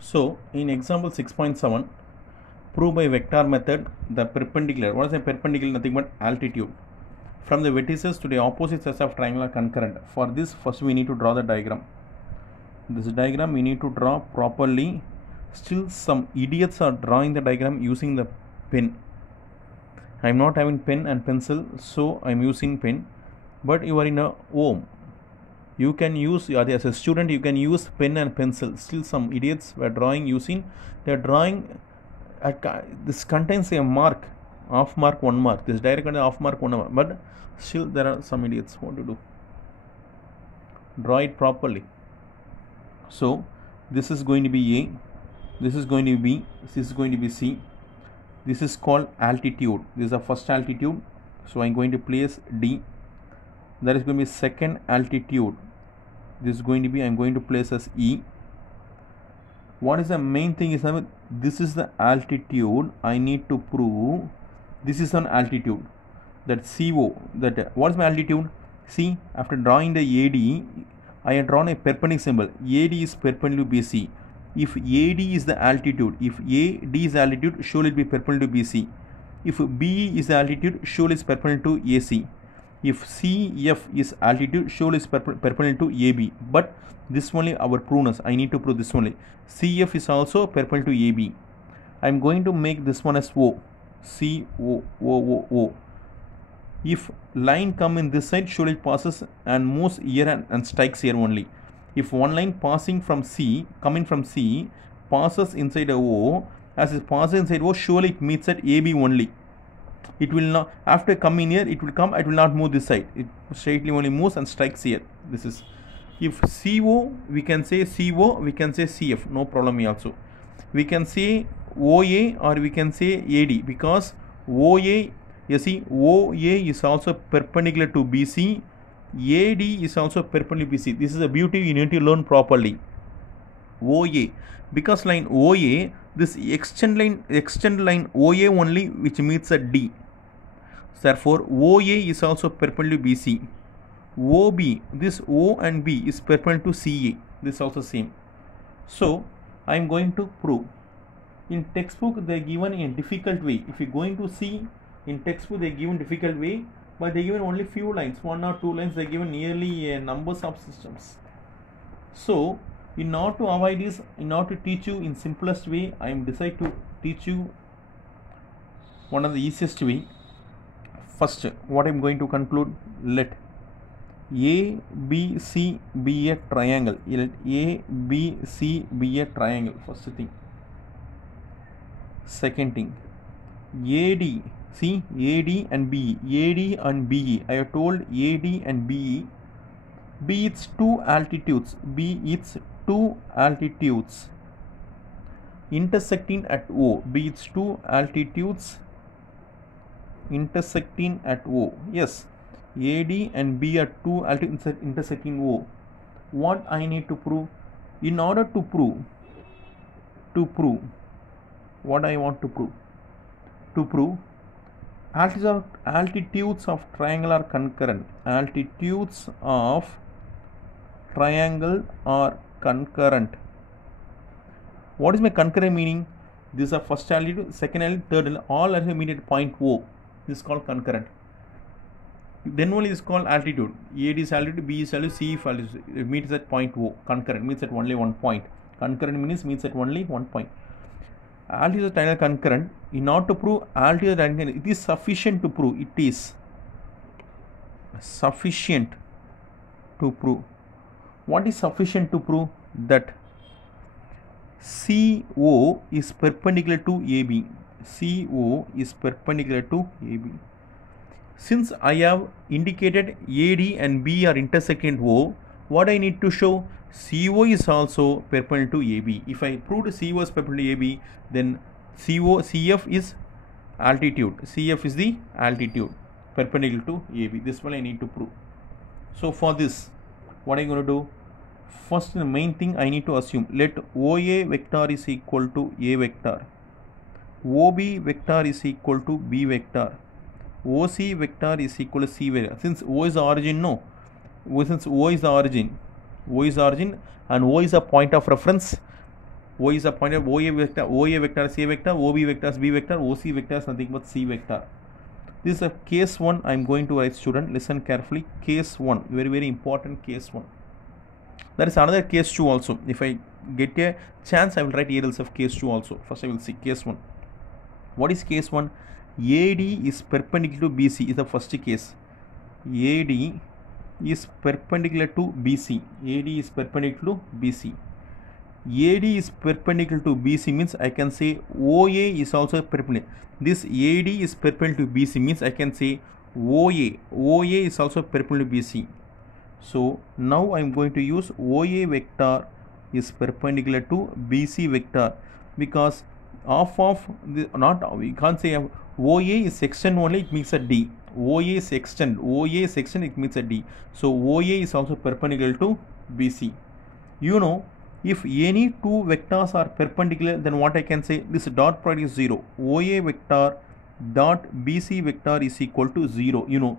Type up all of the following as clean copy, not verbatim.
So, in example 6.7, prove by vector method the perpendicular. What is a perpendicular? Nothing but altitude. From the vertices to the opposite sides of triangle are concurrent. For this, first we need to draw the diagram. This diagram we need to draw properly. Still, some idiots are drawing the diagram using the pen. I am not having pen and pencil, so I am using pen. But you are in a home. You can use, as a student, you can use pen and pencil. Still, some idiots were drawing using. They are drawing. This contains a mark, half mark, 1 mark. This direct contains half mark, 1 mark. But still, there are some idiots. What to do? Draw it properly. So, this is going to be A. This is going to be B. This is going to be C. This is called altitude. This is the first altitude. So, I am going to place D. There is going to be second altitude. This is going to be, I am going to place as E. What is the main thing is that this is the altitude I need to prove. This is an altitude. That CO. That what is my altitude? See, after drawing the AD, I have drawn a perpendicular symbol. AD is perpendicular to BC. If AD is the altitude, if AD is altitude, surely it will be perpendicular to BC. If BE is the altitude, surely it is perpendicular to AC. If CF is altitude, surely it is perpendicular to AB. But this only our prudeness. I need to prove this only. CF is also perpendicular to AB. I am going to make this one as O. C O O O O. If line come in this side, surely it passes and moves here and strikes here only. If one line passing from C, coming from C, passes inside a O, as it passes inside O, surely it meets at AB only. It will not, after coming here, it will come, it will not move this side. It straightly only moves and strikes here. This is, if CO, we can say CO, we can say CF, no problem here also. We can say OA or we can say AD, because OA, you see, OA is also perpendicular to BC, AD is also perpendicular to BC. This is a beauty you need to learn properly. OA, because line OA, this extend line OA only which meets at D. Therefore, OA is also perpendicular to BC. OB, this O and B is perpendicular to CA. This is also same. So, I am going to prove. In textbook, they are given in a difficult way. If you are going to see in textbook, they are given difficult way, but they are given only few lines, 1 or 2 lines. They are given nearly numbers of systems. So, in order to avoid this, in order to teach you in simplest way, I am decided to teach you one of the easiest way. First, what I am going to conclude, let ABC be a triangle. Let ABC be a triangle. First thing. Second thing, AD. See, AD and BE. AD and BE. I have told AD and BE. B its two altitudes. B its two altitudes intersecting at O. B its two altitudes intersecting at O. Yes, AD and B are two altitudes intersecting O. What I need to prove? In order to prove, what I want to prove? To prove altitudes of triangle are concurrent. Altitudes of triangle are concurrent. What is my concurrent meaning? This is first altitude, second altitude, third altitude, all are meet at point O. This is called concurrent. Then only is called altitude. AD is altitude, B is altitude, C is altitude. It meets at point O. Concurrent means at only one point. Concurrent means at only one point. Altitude of triangle concurrent. In order to prove altitude of triangle, it is sufficient to prove. It is sufficient to prove. What is sufficient to prove? That CO is perpendicular to AB. CO is perpendicular to AB. Since I have indicated AD and B are intersecting O, what I need to show? CO is also perpendicular to AB. If I proved CO is perpendicular to AB, then CF is altitude. CF is the altitude perpendicular to AB. This one I need to prove. So for this, what I am going to do? First, the main thing I need to assume, let OA vector is equal to A vector, OB vector is equal to B vector, OC vector is equal to C vector. Since O is the origin, no. Since O is the origin, and O is a point of reference, O is a point of OA vector. OA vector is A vector. OB vector is B vector. OC vector is nothing but C vector. This is a case 1 I am going to write, student. Listen carefully. Case 1. Very, very important case 1. There is another case 2 also. If I get a chance, I will write here else of case 2 also. First I will see case 1. What is case 1? AD is perpendicular to BC is the first case. AD is perpendicular to BC. AD is perpendicular to BC. AD is perpendicular to BC means I can say OA is also perpendicular. This AD is perpendicular to BC means I can say OA is also perpendicular to BC. So now I am going to use OA vector is perpendicular to BC vector, because half of the, not, we can't say OA is extend only, it makes a D. OA is extend, it makes a D. So OA is also perpendicular to BC. You know, if any two vectors are perpendicular, then what I can say, this dot product is 0. OA vector dot BC vector is equal to 0. You know,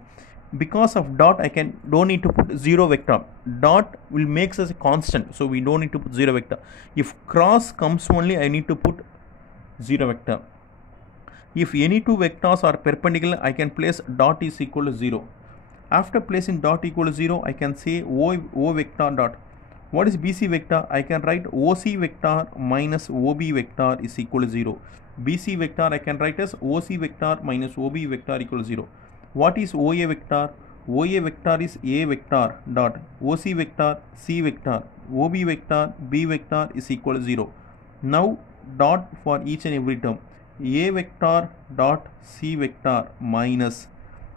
because of dot I don't need to put 0 vector. Dot will make us a constant, so we don't need to put 0 vector. If cross comes only, I need to put 0 vector. If any two vectors are perpendicular, I can place dot is equal to 0. After placing dot equal to 0, I can say O vector dot. What is BC vector? I can write OC vector minus OB vector is equal to 0. BC vector I can write as OC vector minus OB vector equal to 0. What is OA vector? OA vector is A vector dot OC vector C vector OB vector B vector is equal to 0. Now dot for each and every term. A vector dot C vector minus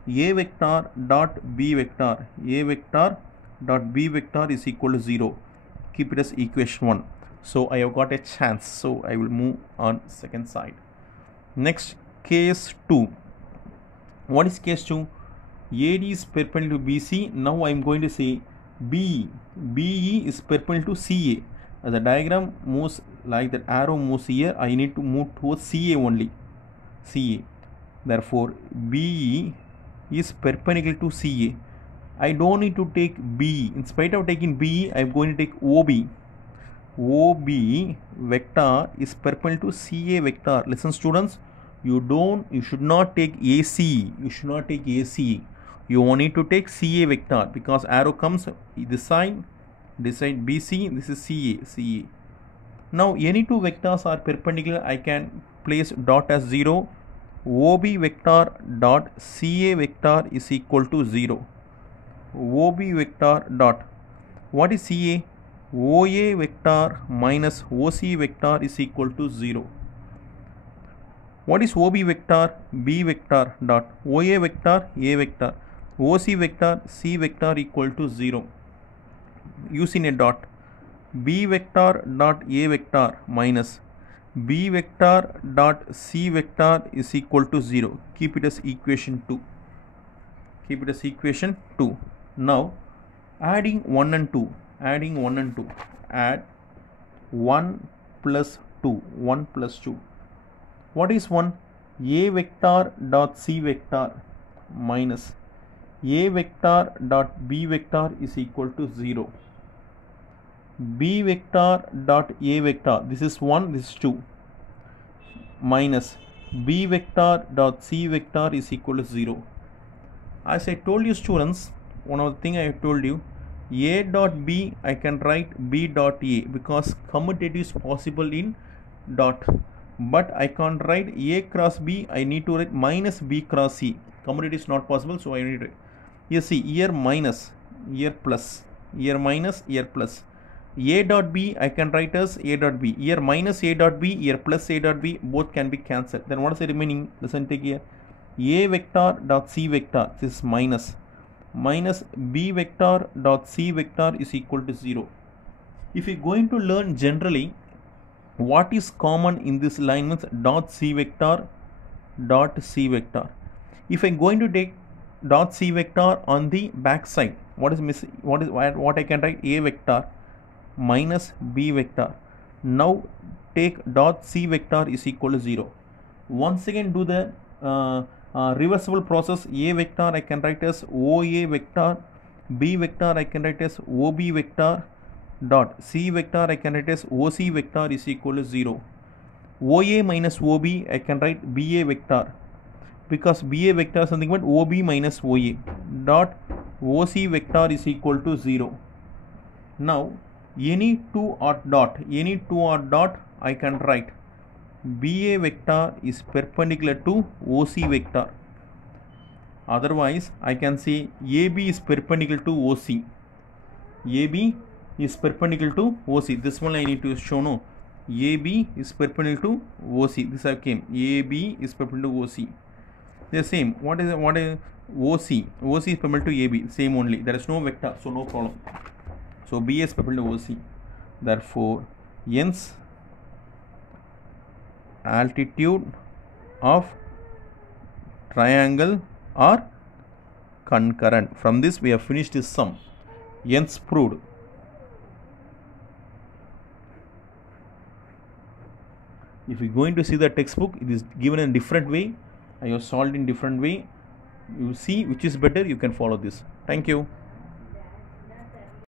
A vector dot B vector. A vector dot B vector is equal to 0. Keep it as equation 1. So I have got a chance. So I will move on second side. Next, case 2. What is case 2? AD is perpendicular to BC. Now I am going to say BE. BE is perpendicular to CA. As the diagram moves like that, arrow moves here, I need to move towards CA only. CA. Therefore, BE is perpendicular to CA. I don't need to take BE. In spite of taking BE, I am going to take OB. OB vector is perpendicular to CA vector. Listen, students, you should not take AC. You should not take AC. You only need to take CA vector, because arrow comes this side BC, this is CA. Now any two vectors are perpendicular, I can place dot as 0. OB vector dot CA vector is equal to 0. OB vector dot, what is CA? OA vector minus OC vector is equal to 0. What is OB vector? B vector dot OA vector A vector OC vector C vector equal to 0. Using a dot, B vector dot A vector minus B vector dot C vector is equal to 0. Keep it as equation 2. Keep it as equation 2. Now adding 1 and 2. Add 1 plus 2. 1 plus 2. What is 1? A vector dot C vector minus A vector dot B vector is equal to 0. B vector dot A vector, this is 1, this is 2, minus B vector dot C vector is equal to 0. As I told you, students, one of the thing I have told you, A dot B I can write B dot A, because commutative is possible in dot, but I can't write A cross B. I need to write minus B cross C. Commutative is not possible, so I need to write. You see, here minus, here plus, here minus, here plus. A dot B I can write as A dot B. Here minus A dot B, here plus A dot B, both can be cancelled. Then what is the remaining? Listen, take here. A vector dot C vector, this is minus B vector dot C vector is equal to 0. If you are going to learn generally, what is common in this line means dot C vector dot C vector. If I am going to take dot C vector on the back side, what I can write? A vector minus B vector. Now take dot C vector is equal to 0. Once again do the reversible process. A vector I can write as OA vector, B vector I can write as OB vector, dot C vector I can write as OC vector is equal to 0. OA minus OB I can write BA vector, because BA vector is something but OB minus OA dot OC vector is equal to 0. Now any 2 odd dot I can write BA vector is perpendicular to OC vector. Otherwise I can say AB is perpendicular to OC. AB is perpendicular to OC. This one I need to show, no. AB is perpendicular to OC. This I came. AB is perpendicular to OC. The same. What is OC? OC is perpendicular to AB. Same only. There is no vector, so no problem. So BA is perpendicular to OC. Therefore, hence altitude of triangle are concurrent. From this we have finished this sum. Hence proved. If you are going to see the textbook, it is given in a different way. I have solved in different way. You see which is better, you can follow this. Thank you.